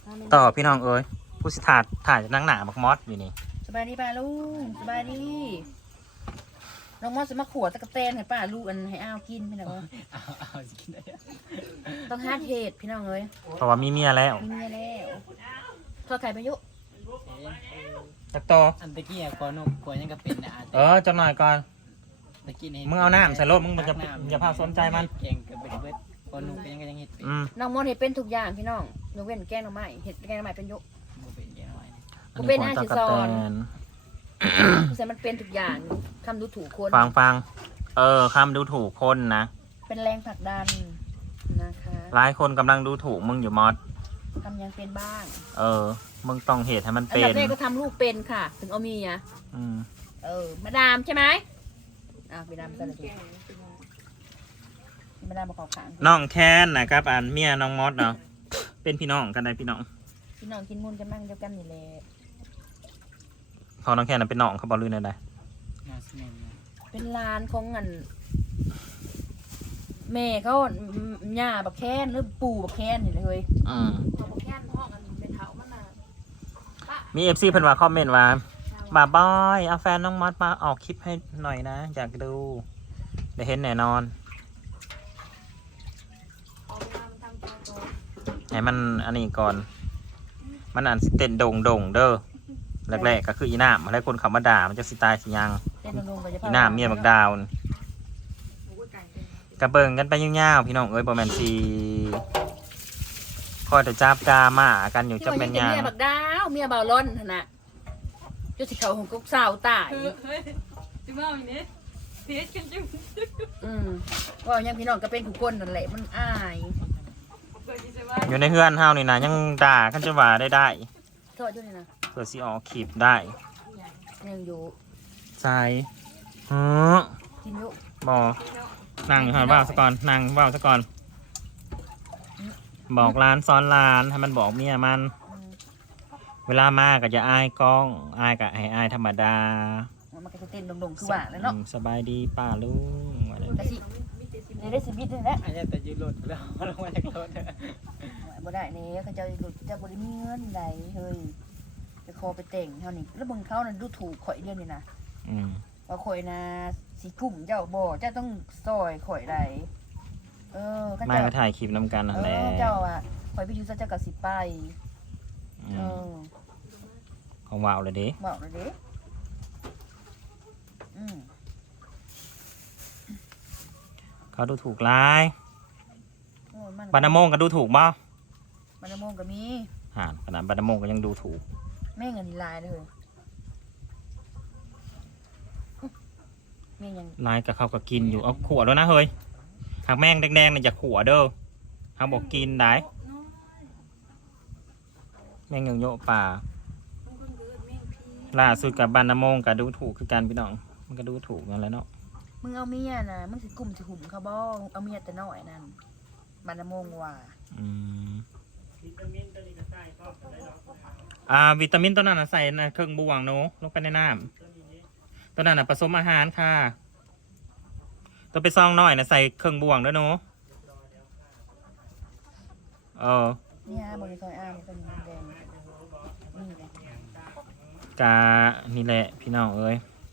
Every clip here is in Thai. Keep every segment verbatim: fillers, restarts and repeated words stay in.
ต่อพี่น้องเอ้ยผู้สิถ่ายถ่ายจากนั่งหนาบักมอสอยู่นี่สบายดีป่าลุงสบายดีน้องมอสจะมาขวดตะกะแตนให้ป้าลูกอันให้อ้าวกินพี่น้องเอาเอากินได้ต้องห้าเทศพี่น้องเอ้ยเพราะว่ามีเมียแล้วมีเมียแล้วทอดไข่พายุจักต่ออันตะกี้ก่อนนกก่อนยังก็เป็นนะเออจังหน่อยก่อนตะกี้นี่มึงเอาน้ำใส่รถมึงมันจะอย่าพาสนใจมันแกงกับเบ็ดเบ็ดก่อนนกก็ยังก็ยังเห็ดเป็นน้องมอสเห็ดเป็นทุกอย่างพี่น้องยกเว้นแกงหน่อไม้เห็ดแกงหน่อไม้เป็นยุบ่เป็นแกงหน่อไม้กูเป็นอาชีพสอนแต่มันเป็นทุกอย่างคำดูถูกคนฟังฟังเออคำดูถูกคนนะเป็นแรงผลักดันนะคะหลายคนกำลังดูถูกมึงอยู่มอสทำยังเป็นบ้างเออมึงต้องเหตุให้มันเป็นอันดับแรกก็ทำลูกเป็นค่ะถึงเอามีอ่ะเออมาดามใช่ไหมอ่ะมาดามกันเลยมาดามมาขอขังน้องแคนนะครับอันเมียน้องมอสเนาะเป็นพี่น้องกันได้พี่น้องพี่น้องกินมูลกันมั่งเดียวกันนี่แหละพอน้องแคนน่ะเป็นน้องเขาบอลลื่นได้เป็นลานของเงินแม่เขาหญ้าบักแค้นหรือปู่บักแค้นนี่เลยเฮ้ยอืมมีเอฟซีเพิ่นว่าคอมเมนต์ว่าบาบอยเอาแฟนน้องมอสมาออกคลิปให้หน่อยนะอยากดูได้เห็นแน่นอนให้มันอันนี้ก่อนมันอ่านสิเต้นโด่งโด่งเด้อแรกๆก็คืออีน้ำมาแล้วคนเขามาด่ามันจะสิตายสิยังอีน้ำเมียบักดาวกระเบิงกันไปยุ่งๆพี่น้องเอ้ยบอแมนซีคอยแต่จับกามากันอยู่จับแมนยางเมียบักดาวเมียเบาล้นนะจุดสีเขาของกุ๊กสาวตายจุ๊บเอาอย่างนี้เสียกันจุ๊บอืมว่ายังพี่น้องก็เป็นผู้คนนั่นแหละมันอายอยู่ในเฮือนเฮานี่นะยังด่ากันจะว่าได้ได้โทษด้วยนะเพื่อสิออกคลิปได้ยังอยู่ใส่เฮ้อกินยุบอนั่งอยู่หันว่าวซะก่อนนั่งว่าวซะก่อนบอกร้านซ้อนร้านให้มันบอกเมียมันเวลามาก็จะอายกล้องอายกับให้อายธรรมดามันก็จะเต้นดงๆคือว่าแล้วเนาะสบายดีป้าลุงอะไรได้สิบิดเลยแหละอันนี้แต่ยืนรถแล้วลงมาจากรถบ่ได้เนี่ยเขาจะหลุดจะบ่ได้มีเงินใดเฮ้ยจะคอไปแต่งเท่านี้แล้วมึงเขานั่นดูถูกข่อยเรื่องนี้นะว่าข่อยนะสีกลุ่มเจ้าบ่เจ้าต้องซอยข่อยใดเออไม่มาถ่ายคลิปน้ำกันนั่นแหละเจ้าอ่ะข่อยไปอยู่ซะเจ้ากับสิไปเออของว่าวเลยดิว่าวเลยดิอืมเขาดูถูกร้ายบรรณโมงก็ดูถูกบ่บรรณโมงก็มีห่านขนาดบรรณโมงก็ยังดูถูกแม่เงินลายเลยแม่ยังลายกับเขาก็กินอยู่เอาขวดแล้วนะเฮ้ยหากแม่งแดงๆเนี่ยจะขวดเด้อเขาบอกกินได้แม่งยังโยป่าล่าสุดกับบรรณโมงก็ดูถูกคือการพี่น้องมันก็ดูถูกนั่นแหละเนาะมึงเอาเมียนะมึงสิกลุ่มสิหุ่มเขาบ้องเอาเมียแต่น้อยนั่นบรรณโมงว่าอืมอ่าวิตามินตัวนั้นใส่ในเครื่องบวงเนาะลงไปในน้ำตัวนั้นผสมอาหารค่ะตัวไปซองน้อยนะใส่เครื่องบวงด้วยเนาะเออเนี่ยบริษัทอ้ามเป็นแดงนี่เลยกานี่แหละพี่น้องเอ้ย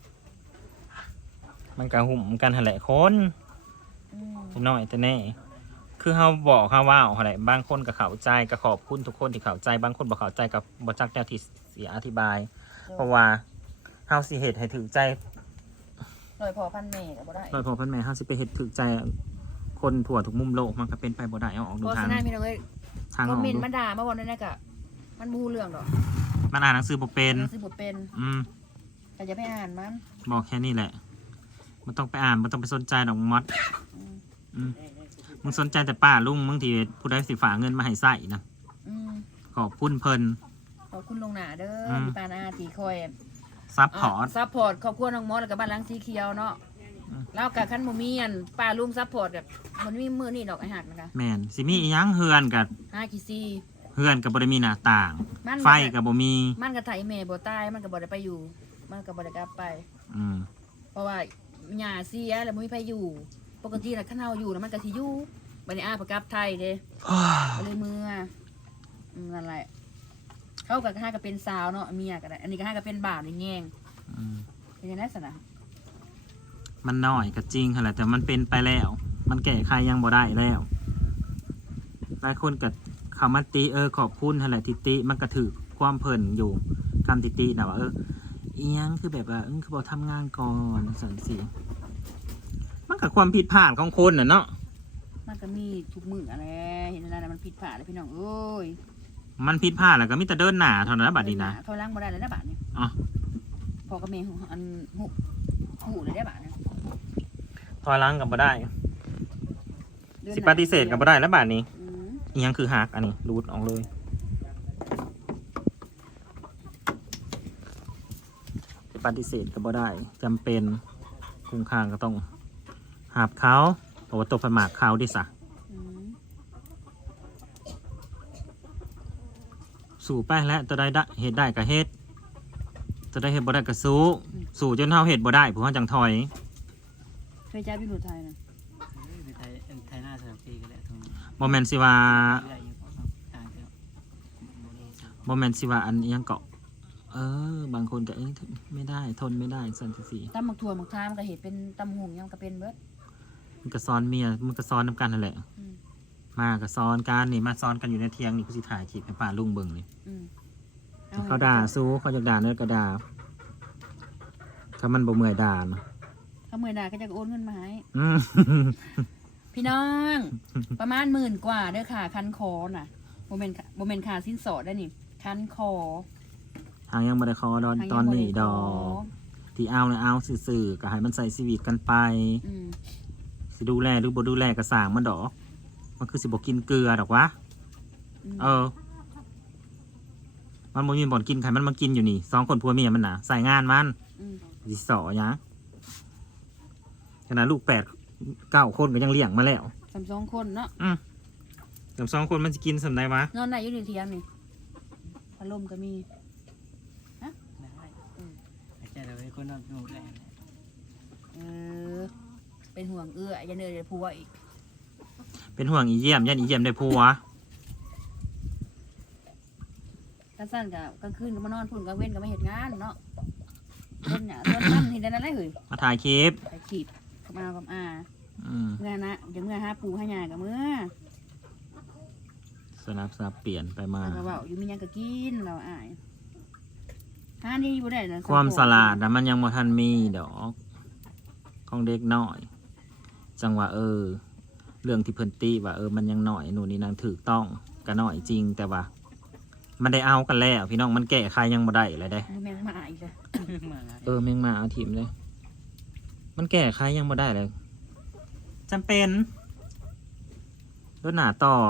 มันกะหุ่มกันแหละคนน้อยแต่แน่คือเขาบอกเขาว่าอะไรบางคนกับเข้าใจกับขอบคุณทุกคนที่เข้าใจบางคนบอกเข้าใจกับบจักแนวที่เสียอธิบายเพราะว่าเฮาสิเหตุให้ถือใจลอยพอพันเมย์ก็บ่ได้ลอยพอพันเมย์เฮาสิไปเหตุถือใจคนทั่วทุกมุมโลกมันก็เป็นไปบ่ได้เอาออกดูทางทางออกดูมันด่ามาวันนั้นกะมันมูเรื่องหรอมันอ่านหนังสือบ่เป็นหนังสือบ่เป็นอืมแต่จะไม่อ่านมันบอกแค่นี้แหละมันต้องไปอ่านมันต้องไปสนใจดอกมอดอืมมึงสนใจแต่ป้าลุงมึงที่ผู้ใดสิฝากเงินมาให้ใส่นะขอบคุณเพิ่นขอบคุณลงหนาเด้อมีปานาตีคอยซัพพอร์ตซัพพอร์ตครอบครัวน้องมอสแล้วก็บ้านล้างสีเขียวเนาะแล้วกับขั้นโมเมียนป้าลุงซัพพอร์ตแบบมันมีมือนี่ดอกไอหัดนะคะแมนสิมีอีหยังเฮือนกับห้ากิซีเฮือนกับบริมีหน้าต่างไฟกับบ่มีมันกับไถเมย์บ่ใต้มันกับบ่ได้ไปอยู่มันกับบ่ได้กลับไปอืมเพราะว่าหญ้าเสียแล้วไม่มีไปอยู่ปกติแล้วข้าวอยู่แล้วมันก็สิอยู่บัดนี้อาประกับไทยเด้ก็เลยมือนั่นแหละเขากับห้าก็เป็นสาวเนาะเมียก็ได้อันนี้ก็ห้าก็เป็นบ่าวในแง่งอืมเป็นยังไงสนะมันน้อยก็จริงค่ะแหละแต่มันเป็นไปแล้ว มันแก้ไขยังบ่ได้แล้วหลายคนกับคำมาติเออขอบคุณค่ะแหละทิติมันก็ถือความเพลินอยู่คำทิตินะว่าเอออียังคือแบบว่าเออคือบอกทำงานก่อนสันสีมันกับความผิดพลาดของคนน่ะเนาะมันก็มีทุกมืออะไรเห็นอะไรนะมันผิดพลาดเลยพี่น้องเอ้ยมันผิดพลาดแล้วก็มีแต่เดินหน้าเท่านั้นนะบัดนี้นะเขาล้างบ่ได้เลยนะบาทนี่อ๋อพอกับเมย์อันหูหูเลยได้บาทนี่ถอยหล้างกับบ่ได้เดือนสิไหนปฏิเสธกับบ่ได้แล้วบาดนี้อืมอียังคือหักอันนี้รูดออกเลยปฏิเสธก็บ่ได้จำเป็นคุ้มค่างก็ต้องหาบเขาเพราะว่าตัวประมาทเขาดิสะอืมสู่ไปแล้วตัวใดได้เหตุได้กับเหตุตัวใดเหตุบ่ได้กับสู้สู่จนเท่าเหตุบ่ได้ผู้ว่าจังถอยเคยจ้าพี่หนูไทยนะในไทยไทยหน้าสามปีก็แล้วตรงนี้โมเมนต์สิว่าเรื่อยอยู่ทางเดียวโมเมนต์สิว่าอันอิหยังเกาะเออบางคนก็เอ้ยไม่ได้ทนไม่ได้สันติสีตำหมักถั่วหมักทามก็เห็นเป็นตำหุงยังก็เป็นเบิดมันก็ซ้อนเมียมันก็ซ้อนน้ำกันนั่นแหละอืมมาก็ซ้อนกันนี่มาซ้อนกันอยู่ในเทียงนี่ผู้สิถ่ายคลิปให้ป้าลุงเบิ่งนี่อืมเขาด่าสู้เขาจะด่าเนื้อก็ด่าถ้ามันบ่เมื่อยด่านะเขาเมื่อด่าก็จะโอนเงินมาให้อืมพี่น้อง ประมาณหมื่นกว่าเด้อค่ะ คันคอน่ะโมเมนต์โมเมนต์ค่าสิ้นสอดได้นี่ คันคอทางยังบ่ได้คอดอนทางตยัอง นบ่นี้ไขดอก ที่เอาเนี่ยเอาซื่อๆก็ให้มันใส่ชีวิตกันไปอืมสิดูแลหรือบ่ดูแลก็สร้างมันดอก มันคือสิบ่กินเกลือดอกวะมเออ มันบ่มีบ่อนกินใครมันมากินอยู่นี่สองคนผัวเมียมันน่ะใส่งานมันมสิสอหยังขนาดลูกแปดเก้าคนก็ยังเลี้ยงมาแล้วสามสองคนเนาะอืมแต่สองคนมันจะกินสำได้วะนอนไหนอยู่ในเทียงนี่พัดลมก็มีได้อาจารย์เราเป็นคนนอกหมู่แหละเออ เป็นห่วงเอื้ออยันเนยเดี๋ยวพัวอีกเป็นห่วงอีเยี่ยมยันอีเยี่ยมได้ผัวถ้าสั้นกับกลางคืนก็มานอนพุ่นกลางเว้นก็ไม่เห็นงานเนาะต้นหยาต้นนั่นเห็นได้นั่นแหละเฮ้ยมาถ่ายคลิปไปขีบกับมากับอาอืมเมื่อนะเดี๋ยวเมื่อหาปูให้ยากับเมื่อสนับสนับเปลี่ยนไปมาเราบอกอยู่มีหยังก็กินเราอายหานี่บ่ได้นะความสลาดนะมันยังบ่ทันมีดอก ของเด็กน้อย จังว่าเออ เรื่องที่เพิ่นตีว่าเออมันยังหน่อยหนูนนี่นางถูกต้องก็หน่อยจริง แต่ว่า มันได้เอากันแล้วพี่น้องมันแก้ใครยังบ่ได้เลยได้มีแมงมาอีกเลยมาแล้วเออแมงมาเอาถิ่มเลย มันแก้ใครยังบ่ได้เลยจำเป็นรถหนาต่อ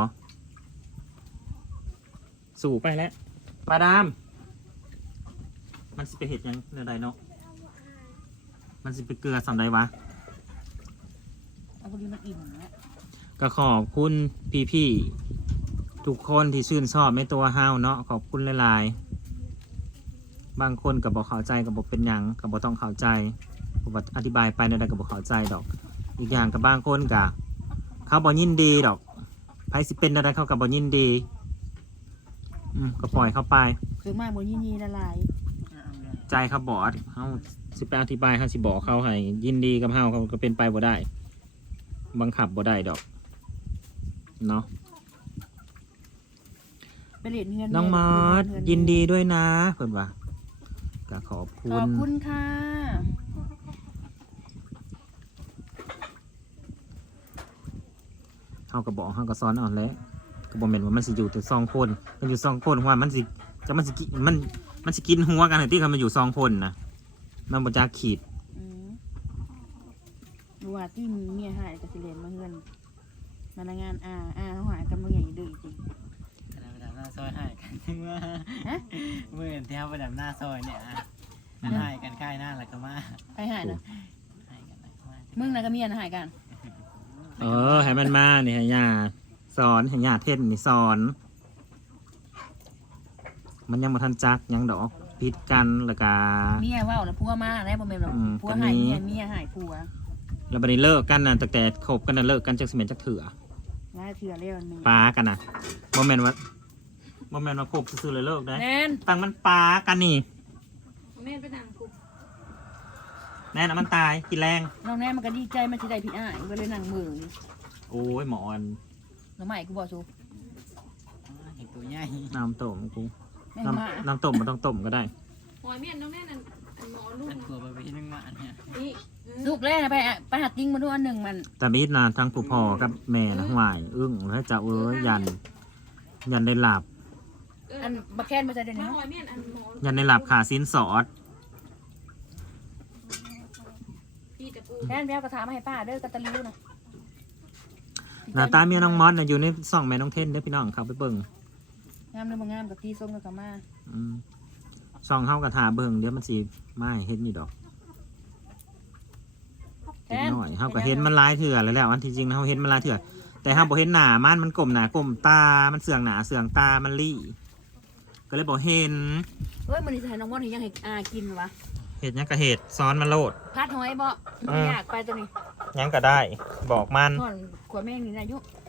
สู่ไปแล้วปลาดาม มันสิไปเห็ดหยังเนื้อใดเนาะมันสิไปเกลือสำใดวะเอาพอดีมันอิ่มแล้วก็ขอบคุณพี่ๆทุกคนที่ชื่นชอบในตัวห้าวเนาะขอบคุณหลายๆบางคนก็บอกเข้าใจก็บอกเป็นหยังก็บอกต้องเข้าใจก็บอกอธิบายไปในใดก็บอกเข้าใจดอก อีกอย่างกับบางคนกะเขาบอกยินดีดอกไพ่สิเป็นอะไรเขากับบอยินดี อืมก็ปล่อยเขาไปคือมากบนยี่นี่ละลายใจเขาบอดเขาสิไปอธิบายเขาสิบอกเขาให้ยินดีกับเขาเขาก็เป็นไปบ่ได้ บังคับบ่ได้ดอกเนาะไปเรียนเงินน้องมอสยินดีด้วยนะเพิ่นว่าก็ขอบคุขอบณคุณค่ะเขาก็บอกเขาก็ซ้อนอ่อนแล้วก็บอกเม็นว่ามันสิอยู่แต่สองคนมันอยู่สองคนว่ามันสิจะมันสิกิมันมันสิกินหัวกันที่เขามาอยู่สองคนนะมันบ่จักขีดอืมดูว่าที่เมียหายกับสิเรียนมาเงินมานงานอาอาเขาหายกันมาอย่างนี้ดื้อจริงเราไปดำหน้าซอยให้กันเมื่อเมื่อที่เขาไปดำหน้าซอยเนี่ยให้กันค่ายหน้าแล้วก็มาไปหายนะให้กันแล้วก็มามึงนะกับเมียนะหายกันเออให้มันมาเนี่ยให้ย่าสอนให้ย่าเทศนี่สอน มันยังบ่ทันจักยังดอกพิดกันแล้วก็เมียว่าวนะพัวมาได้บ่แม่นหรอกอืมพัวหายก็มีเมียเมียหายพัวแล้วบัดนี้เลิกกันน่ะตั้งแต่คบกันน่ะเลิกกันจักสิแม่นจักเถื่อน่าเถื่อเร็วนึงป้ากันน่ะบ่แม่นว่าบ่แม่นมาครบซื่อๆเลยเลิกได้แน่นตังมันปลากันนี่แม่ไปนั่งคุกแน่นะมันตายกินแรงน้องแน่มันก็ดีใจมันสิได้พี่อ้ายก็เลยนั่งมืออยู่โอ้ยหมอนน้องใหม่กูบอกชูเห็นตัวใหญ่น้ำต้มกูแม่น้มาำน้ำต้มมันต้องต้มก็ได้หอยเมียนน้องแน่นั่นอันหมอลูกอันตัวไปนึงมาเนี่ยนี่ลูกแรกนะไปอะไปหาติ้งมาดูอันหนึ่งมันแต่บีดนะทั้งผู้พ่อกับแม่นะห่วยอึ้งแล้วจะเอ้ยยัน ยันได้หลับอันบักแคนมาใส่เดี๋ยวมานี้หอยเมียนอันหมอยันได้หลับขาสิ้นสอดพี่ตะกูแคนแมวกระถามาให้ป้าเด้อกระตะลิ้วนะหน้าตาเมียน้องมอสนะอยู่ในซ่องแม่น้องเทนเด้อพี่น้องเขาไปเบิ่งงามเลยบางงามกับตีส้มกับกามาอืมซ่องเฮากระถาเบิ่งเดี๋ยวมันสิไม่เห็นอยู่ดอกแคเห็นนหน่อยเฮาก็เห็นมันหลายเถื่อแล้วแหละอันที่จริงนะเฮาเห็นมันหลายเถื่อแต่เฮาบ่เห็นหน้ามันมันกลมหน้ากลมตา มันเสื่องหน้าเสื่องตามันลี่ ก็เลยบ่เห็นเฮ้ยมันนี่จะให้น้องมดเห็นยังให้อากินวะเห็ดหยังก็เห็ดซ้อนมาโลดพัดหอยบ่อืมอยากไปตัวนี้หยังก็ได้ บอกมันก่อนขวดแม่งนี่นะยุอ